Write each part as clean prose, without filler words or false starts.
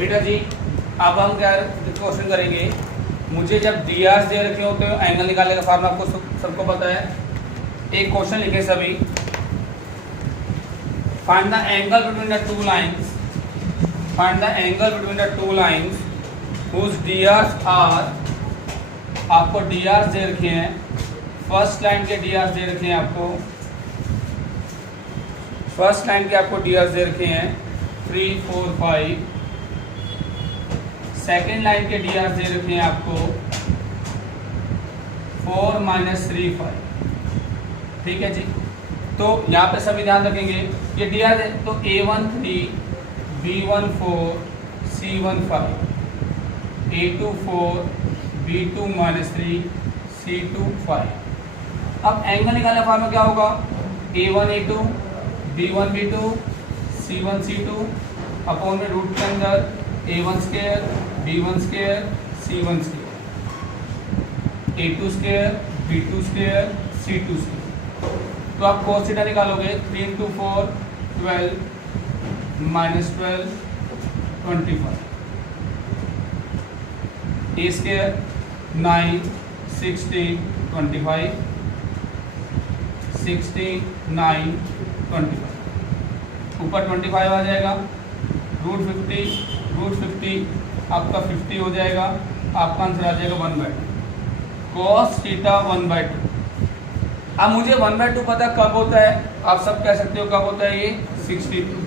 बेटा जी अब हम क्या क्वेश्चन करेंगे। मुझे जब डी आर दे रखे होते हैं एंगल निकालने का फार्मूला आपको सबको पता है। एक क्वेश्चन लिखे सभी, find the angle between the two lines, find the angle between the two lines whose D R's are, आपको डी आर्स दे रखे हैं, फर्स्ट लाइन के डी आर्स दे रखे हैं आपको, फर्स्ट लाइन के आपको डी आर्स दे रखे हैं 3, 4, 5, सेकेंड लाइन के डी आर्स दे रखे हैं आपको 4, -3, 5। ठीक है जी, तो यहाँ पे सभी ध्यान रखेंगे ये डी आर है तो A1 3, B1 4, C1 5, A2 4, B2 -3, C2 5। अब एंगल निकालने फार्मूला क्या होगा, A1 A2, B1 B2, C1 C2 upon में रूट के अंदर A1 square, B1 square, C1 square, A2 square, B2 square, C2 square. तो आप cos थीटा निकालोगे 3 × 4 12 -12 25, A स्क्वायर 9 16 25, 16 9 25, ऊपर 25 आ जाएगा, रूट 50 आपका 50 हो जाएगा, आपका आंसर आ जाएगा 1/2 cos थीटा 1/2। अब मुझे 1/2 पता कब होता है, आप सब कह सकते हो कब होता है ये 62।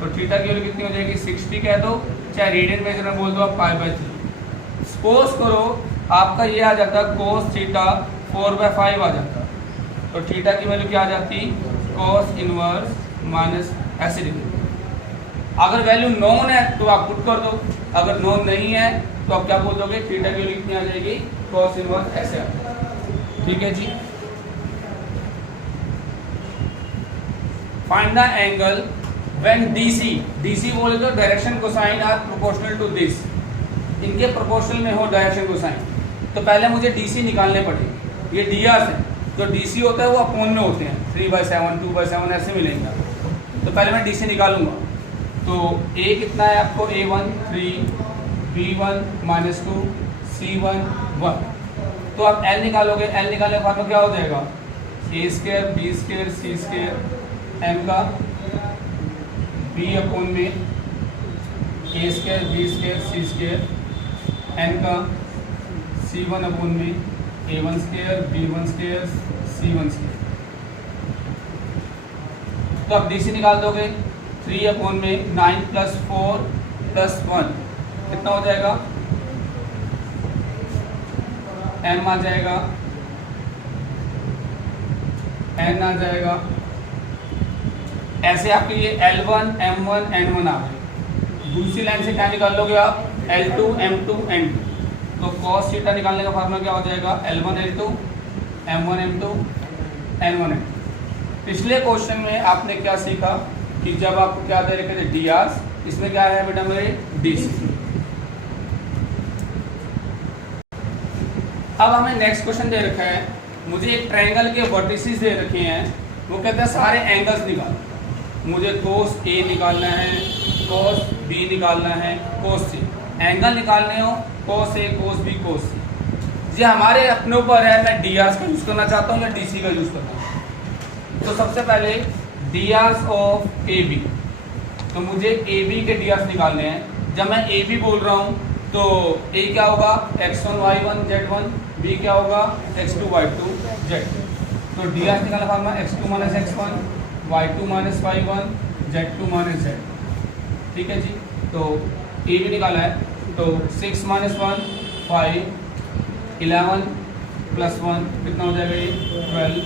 तो थीटा की वैल्यू कितनी हो जाएगी 60 कह दो, चाहे रेडियन मेजर में बोल दो आप π/3। सपोज करो आपका ये आ जाता cos थीटा 4/5 आ जाता, तो थीटा की वैल्यू क्या आ जाती cos इनवर्स माइनस ऐसे लिखो। अगर वैल्यू नोन है तो आप पुट कर दो, अगर नोन नहीं है तो आप क्या बोल दोगे थीटा की वैल्यू कितनी आ जाएगी cos इनवर्स ऐसे आ जाएगी। ठीक है जी, find the angle when DC बोले तो direction cosine are proportional to this, इनके प्रोपोर्शनल में हो डायरेक्शन कोसाइन। तो पहले मुझे DC निकालने पड़े। ये डी आर है, जो DC होता है वो अपोन में होते हैं 3/7 2/7 ऐसे मिलेंगे। तो पहले मैं DC निकालूंगा, तो A कितना है आपको A1 3, B1 -2, C1 1। तो आप L निकालोगे, L निकालने का फार्मूला क्या हो जाएगा A square B square C square M का B अपोन में A square B square C square N का C1 अपोन में A1 square B1 square C1 square. तो आप DC निकाल दोगे 3 अपोन में 9 + 4 + 1 कितना हो जाएगा M आ जाएगा, N आ जाएगा, ऐसे आपके ये L1 M1 N1 आ गए। दूसरी लाइन से क्या निकाल लोगे आप L2 M2 N2। तो cos थीटा निकालने का फार्मूला क्या हो जाएगा L1 L2 M1 M2 N1 N2। पिछले क्वेश्चन में आपने क्या सीखा कि जब आपको क्या दे रखे थे डी आर, इसमें क्या है बेटा मेरे DC। अब हमें नेक्स्ट क्वेश्चन दे रखा है, मुझे एक ट्रायंगल के वर्टिसेस दे रखे हैं, वो कहते हैं सारे एंगल्स निकालो। मुझे cos A निकालना है, cos B निकालना है, cos C एंगल निकालने हो cos A cos B cos C। ये हमारे अपने ऊपर है, मैं डी आर का यूज करना चाहता हूँ या DC का यूज करना चाहता हूँ। तो सबसे पहले डी आर्स ऑफ AB, तो मुझे AB के डी आर्स निकालने हैं। जब मैं AB बोल रहा हूँ तो A क्या होगा x1 y1 z1, B क्या होगा x2 y2 z2। तो डी आर्स निकालना formula x2 - x1 y2 - y1 z2 - z। ठीक है जी, तो AB निकाला है, तो 6 - 1 5, 11 + 1 कितना हो जाएगा ये 12,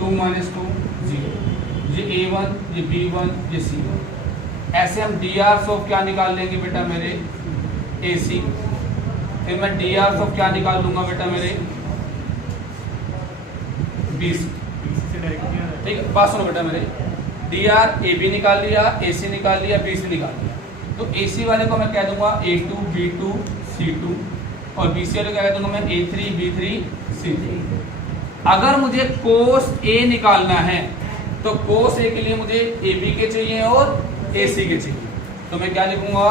2 - 2 0, ये A1 ये B1 ये C1। ऐसे हम डी आर्स ऑफ क्या निकाल लेंगे बेटा मेरे AC। फिर मैं डी आर्स ऑफ क्या निकाल लूंगा बेटा मेरे BC। ठीक है, बात सुनो बेटा मेरे, डी आर AB निकाल लिया, AC निकाल लिया, BC निकाल लिया। तो AC वाले को मैं कह दूंगा A2 B2 C2 और BC वाले को क्या कह दूंगा मैं A3 B3 C3। अगर मुझे cos A निकालना है तो cos A के लिए मुझे AB के चाहिए और AC के चाहिए। तो मैं क्या लिखूंगा,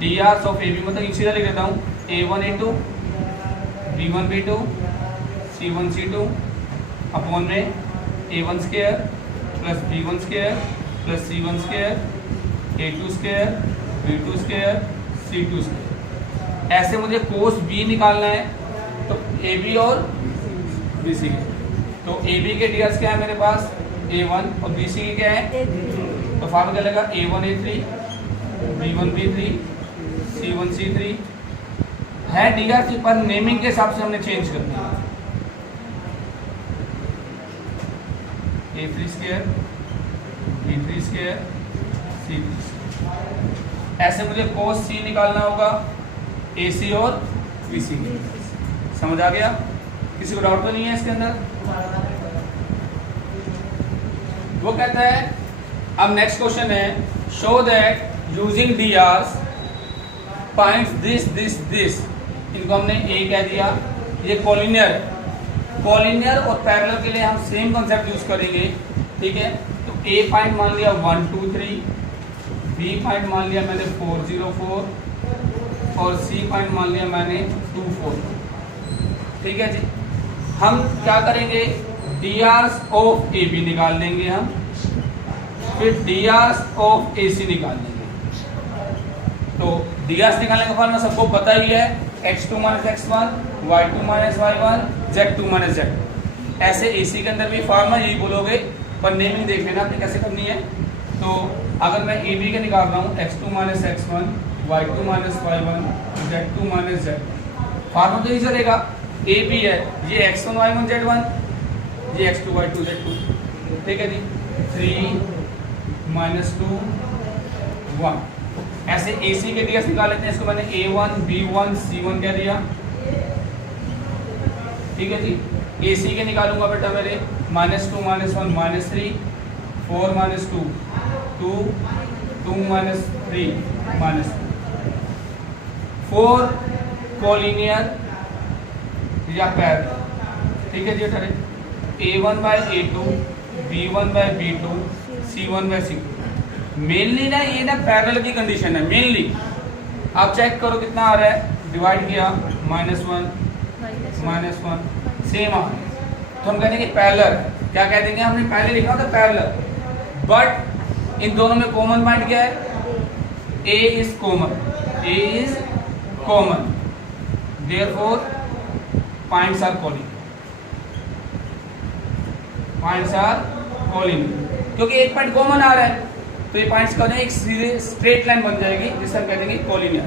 D R of A B, मतलब सीधा लिख देता हूँ A1 A2 B1 B2 C1 C2 upon में A1 square plus B1 square plus C1 square A2 square B2 square C2 square. ऐसे मुझे कोस B निकालना है, तो AB और BC के, तो AB के डीआर क्या है मेरे पास A1 और BC के क्या है, तो फॉर्मूला क्या लगेगा A1 A3 B1 B3 C1 C3 है डीआर सी, पर नेमिंग के हिसाब से हमने चेंज कर दिया, A3 square B3 square C3 square. ऐसे मुझे कोस C निकालना होगा AC और BC। समझ आ गया? किसी को डाउट तो नहीं है इसके अंदर? वो कहता है, अब नेक्स्ट क्वेश्चन है, show that using DR find this this this. इनको हमने ए कह दिया, ये कॉलिनियर है। कॉलिनियर और पैरेलल के लिए हम सेम कॉन्सेप्ट यूज करेंगे, ठीक है। तो ए पॉइंट मान लिया 1 2 3, बी पॉइंट मान लिया मैंने 4 0 4 और सी पॉइंट मान लिया मैंने 2 4, ठीक है जी। हम क्या करेंगे, D R of A B निकाल लेंगे हम, फिर D R of A C निकाल लेंगे। तो डी आर निकालने का फॉर्मूला सबको पता ही है, x2 minus x1 y2 minus y1 z2 minus z2। ऐसे AC के अंदर भी फॉर्मूला यही बोलोगे, पर नेमिंग देख लेना आपने कैसे करनी है। तो अगर मैं AB के निकाल रहा हूँ x2 minus x1 y2 minus y1 z2 minus z2, formula तो यही चलेगा। AB है ये x1 y1 z1, ये x2 y2 z2, ठीक है जी। 3 माइनस 2 1। ऐसे AC के डीएस निकाल लेते हैं, इसको मैंने A1 B1 C1 कह दिया, ठीक है जी। AC के निकालूंगा बेटा मेरे -2 -1 -3 4 -2 2 2 -3 -2 4 कॉलिनियर या पैरेलल, ठीक है जी बेटा। A1 bye A2 B1 bye B2 C1 bye C2। Mainly ना ये ना पैरेलल की कंडीशन है, मेनली आप चेक करो कितना आ रहा है, डिवाइड किया -1 -1 सेम आ रहा है, तो हम कहेंगे पैरेलल। क्या कह देंगे, हमने पहले लिखा था पैरेलल, बट इन दोनों में कॉमन पॉइंट क्या है, A is common, A is common, therefore points are collinear, points are collinear, क्योंकि एक पॉइंट कॉमन आ रहा है, तो ये पॉइंट्स का एक सीधे स्ट्रेट लाइन बन जाएगी, जिसे हम कह देंगे कॉलिनियर।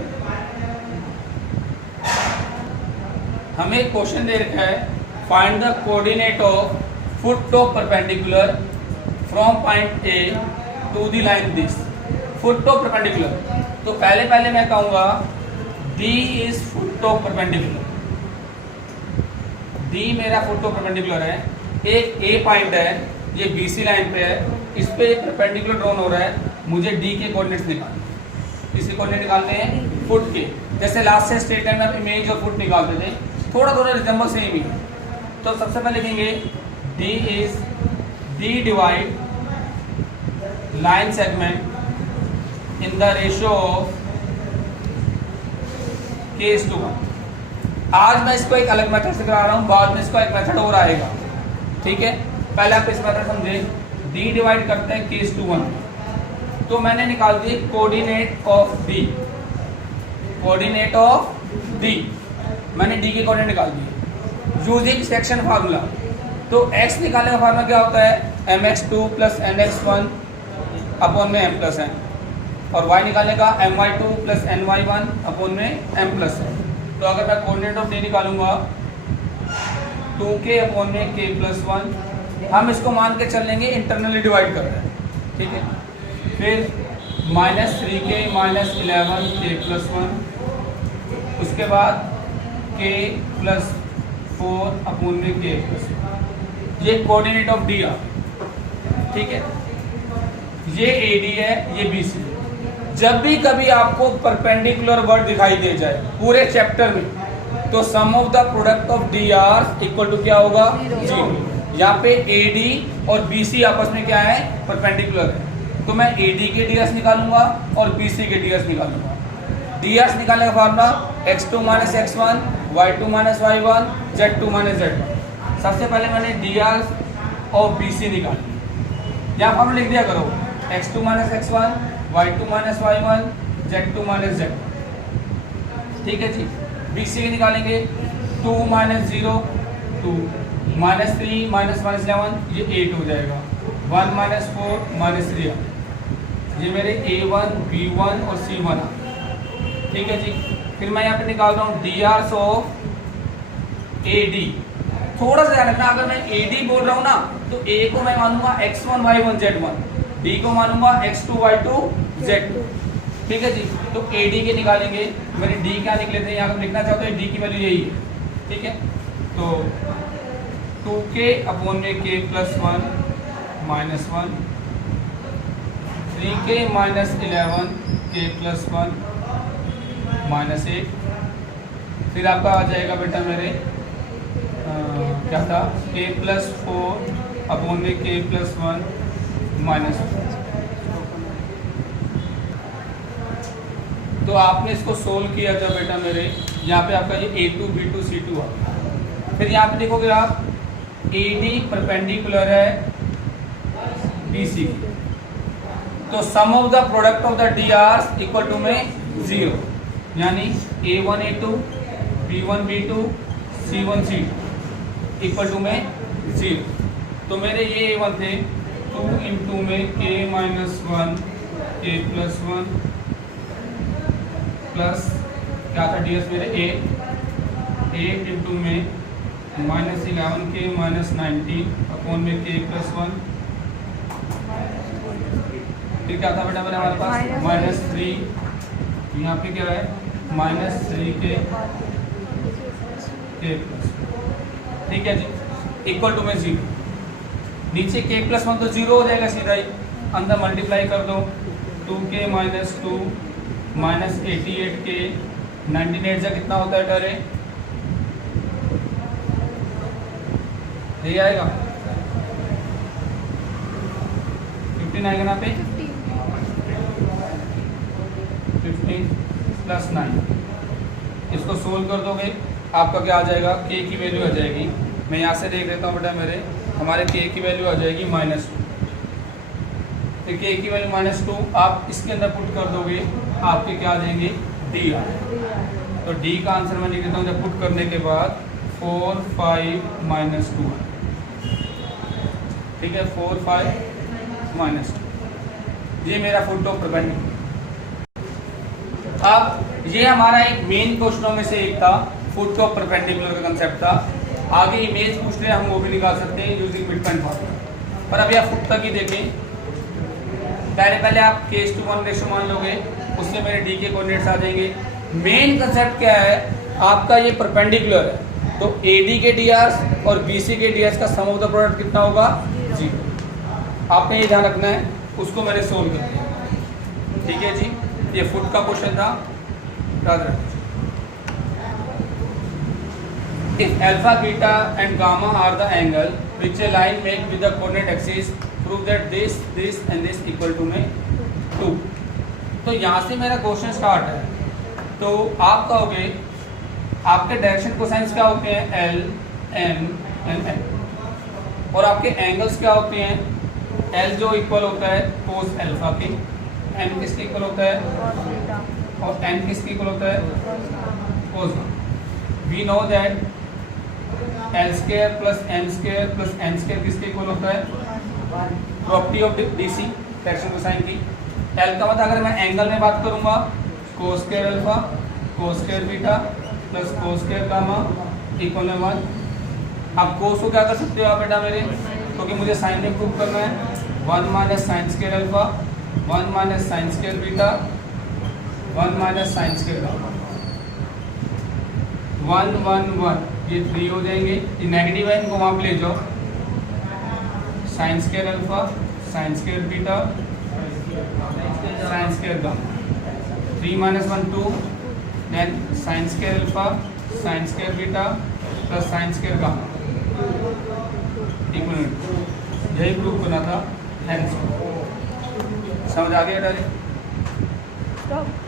हमें क्वेश्चन दे रखा है, find the coordinate of foot of perpendicular from point A to the line this. Foot of perpendicular, तो पहले मैं कहूंगा D is foot of perpendicular, D मेरा फुट टॉप परपेंडिकुलर है। एक A पॉइंट है, ये BC लाइन पे है, इस पे एक परपेंडिकुलर ड्रॉन हो रहा है, मुझे D के कोऑर्डिनेट्स निकालने। इसके कोऑर्डिनेट निकालने हैं फुट के, जैसे लास्ट से स्ट्रेट लाइन में आप इमेज और फुट निकालते थे, थोड़ा रिजेंबल सेम ही। तो सबसे पहले लिखेंगे D is D divide line segment in the ratio of K:1। आज मैं इसको एक अलग मेथड से करा रहा हूँ, बाद में इसको एक मेथड और आएगा, ठीक है। पहले आप इस मेथड समझे, D डिवाइड करते हैं K:1, तो मैंने निकाल the coordinate of D, coordinate of D, मैंने D के कोऑर्डिनेट निकाल दिए यूजिंग सेक्शन फार्मूला। तो x निकालने का फार्मूला क्या होता है, mx2 प्लस nx1 अपॉन में m प्लस n, और y निकालने का my2 प्लस ny1 अपॉन में m प्लस n। तो अगर मैं कोऑर्डिनेट ऑफ D निकालूंगा 2k अपॉन में k प्लस 1, हम इसको मान के चल लेंगे इंटरनली डिवाइड कर रहे हैं, ठीक है। फिर -3k - 11 k प्लस 1, उसके बाद k प्लस 4 अपॉन में k प्लस 1, ये कोऑर्डिनेट ऑफ D आ, ठीक है। ये AD है, ये BC है। जब भी कभी आपको परपेंडिकुलर वर्ड दिखाई दे जाए पूरे चैप्टर में, तो sum of the product of DR equal to क्या होगा, 0। यहाँ पे AD और BC आपस में क्या है, परपेंडिकुलर है। तो मैं AD के ds निकालूंगा और BC के ds निकालूंगा। ds निकालने का formula x2 minus x1, y2 minus y1, z2 minus z1। सबसे पहले मैंने ds और BC निकाल लिया, यहाँ फॉर्मूला लिख दिया करो x2 minus x1, y2 minus y1, z2 minus z1। ठीक है जी। BC के निकालेंगे 2 माइनस 0 2 माइनस 3 माइनस माइनस 11 ये 8 हो जाएगा। 1 माइनस 4 माइनस 3 ये मेरे A1 B1 और C1 आ। ठीक है जी। फिर मैं यहाँ पे निकाल रहा हूँ dr ऑफ AD। थोड़ा सा ध्यान रखना, अगर मैं AD बोल रहा हूँ ना तो A को मैं मानूंगा x1 y1 z1, D को मानूंगा x2 y2 z2। ठीक है जी। तो AD के निकालेंगे, मेरे D क्या निकले थे, यहाँ पर लिखना चाहते हैं D की वैल्यू यही है। ठीक है। तो 2k अपॉन में k plus 1 minus 1, 3k minus 11 k plus 1 minus 8। फिर आपका आ जाएगा बेटा मेरे क्या था k प्लस 4 अपॉन में k प्लस 1 माइनस। तो आपने इसको सोल्व किया था बेटा मेरे, यहाँ पे आपका ये A2 B2 C2 आ। फिर यहाँ पे देखोगे आप AD परपेंडिकुलर है BC की, तो sum of the product of the DRs equal to में 0, यानी A1 A2 B1 B2 C1 C2 equal to में 0। तो मेरे ये A1 थे 2 इंटू में k minus 1 k plus 1 plus क्या था ds मेरे 8 इंटू में माइनस 11 k माइनस 19 अपॉन में k प्लस 1। फिर क्या था बेटा मेरे हमारे पास माइनस 3, यहाँ पे क्या है माइनस 3k प्लस। ठीक है जी। इक्वल टू में 0, नीचे k प्लस 1 तो 0 हो जाएगा सीधा ही, अंदर मल्टीप्लाई कर दो 2k माइनस 2 माइनस 88k 98 से कितना होता है टरे, यही आएगा 15 आएगा ना पे 15 प्लस 9। इसको सोल्व कर दोगे आपका क्या आ जाएगा, k की वैल्यू आ जाएगी, मैं यहाँ से देख लेता हूँ बेटा मेरे, हमारे k की वैल्यू आ जाएगी -2। तो k की वैल्यू -2 आप इसके अंदर पुट कर दोगे, आपके क्या आ जाएंगे D आ। तो D का आंसर मैं लिख देता हूँ जब पुट करने के बाद 4 5 -2। ठीक है 4 5 -2 ये मेरा फुट ऑफ परपेंडिकुलर। अब ये हमारा एक मेन क्वेश्चनों में से एक था, फुट ऑफ परपेंडिकुलर का कंसेप्ट था। आगे इमेज पूछ रहे हैं हम वो भी निकाल सकते हैं यूजिंग मिडपॉइंट फॉर्मूला, पर अभी आप फुट तक ही देखें। पहले आप केस टू 1 रेशो मान लोगे, उससे मेरे डी के कोऑर्डिनेट्स आ जाएंगे। मेन कंसेप्ट क्या है आपका, ये परपेंडिकुलर है तो AD के DRs और BC के DRs का सम ऑफ द प्रोडक्ट कितना होगा 0। आपने ये ध्यान रखना है, उसको मैंने सोल्व कर दिया। ठीक है जी, ये फुट का क्वेश्चन था, याद रखिए। If alpha, beta and gamma are the angle which a line make with the coordinate axis, prove that this and this equal to में 2। तो यहाँ से मेरा क्वेश्चन स्टार्ट है। तो आप कहोगे आपके डायरेक्शन कोसाइंस क्या होते हैं L, M and N, और आपके एंगल्स क्या होते हैं, L जो इक्वल होता है कोस अल्फा के, M किसके इक्वल होता है और N किसके इक्वल होता है cos. We know that L square plus M square plus N square किसके इक्वल होता है, property of DC direction cosine की। L का मतलब अगर मैं एंगल में बात करूंगा cos square alpha cos square beta plus cos square gamma equal 1। आप कोस को क्या कर सकते हो आप बेटा मेरे, क्योंकि मुझे साइन में प्रूव करना है 1 minus sign square alpha 1 minus sign square beta 1 minus sign square gamma 1 1 1 ये 3 हो जाएंगे। ये नेगेटिव है, इनको वहाँ पे ले जाओ, sine square alpha sine square beta sine square gamma 3 minus 1 2 then sine square alpha sine square beta plus sine square gamma equal, यही प्रूव करना था। समझ आ गया बेटा जी? स्टॉप।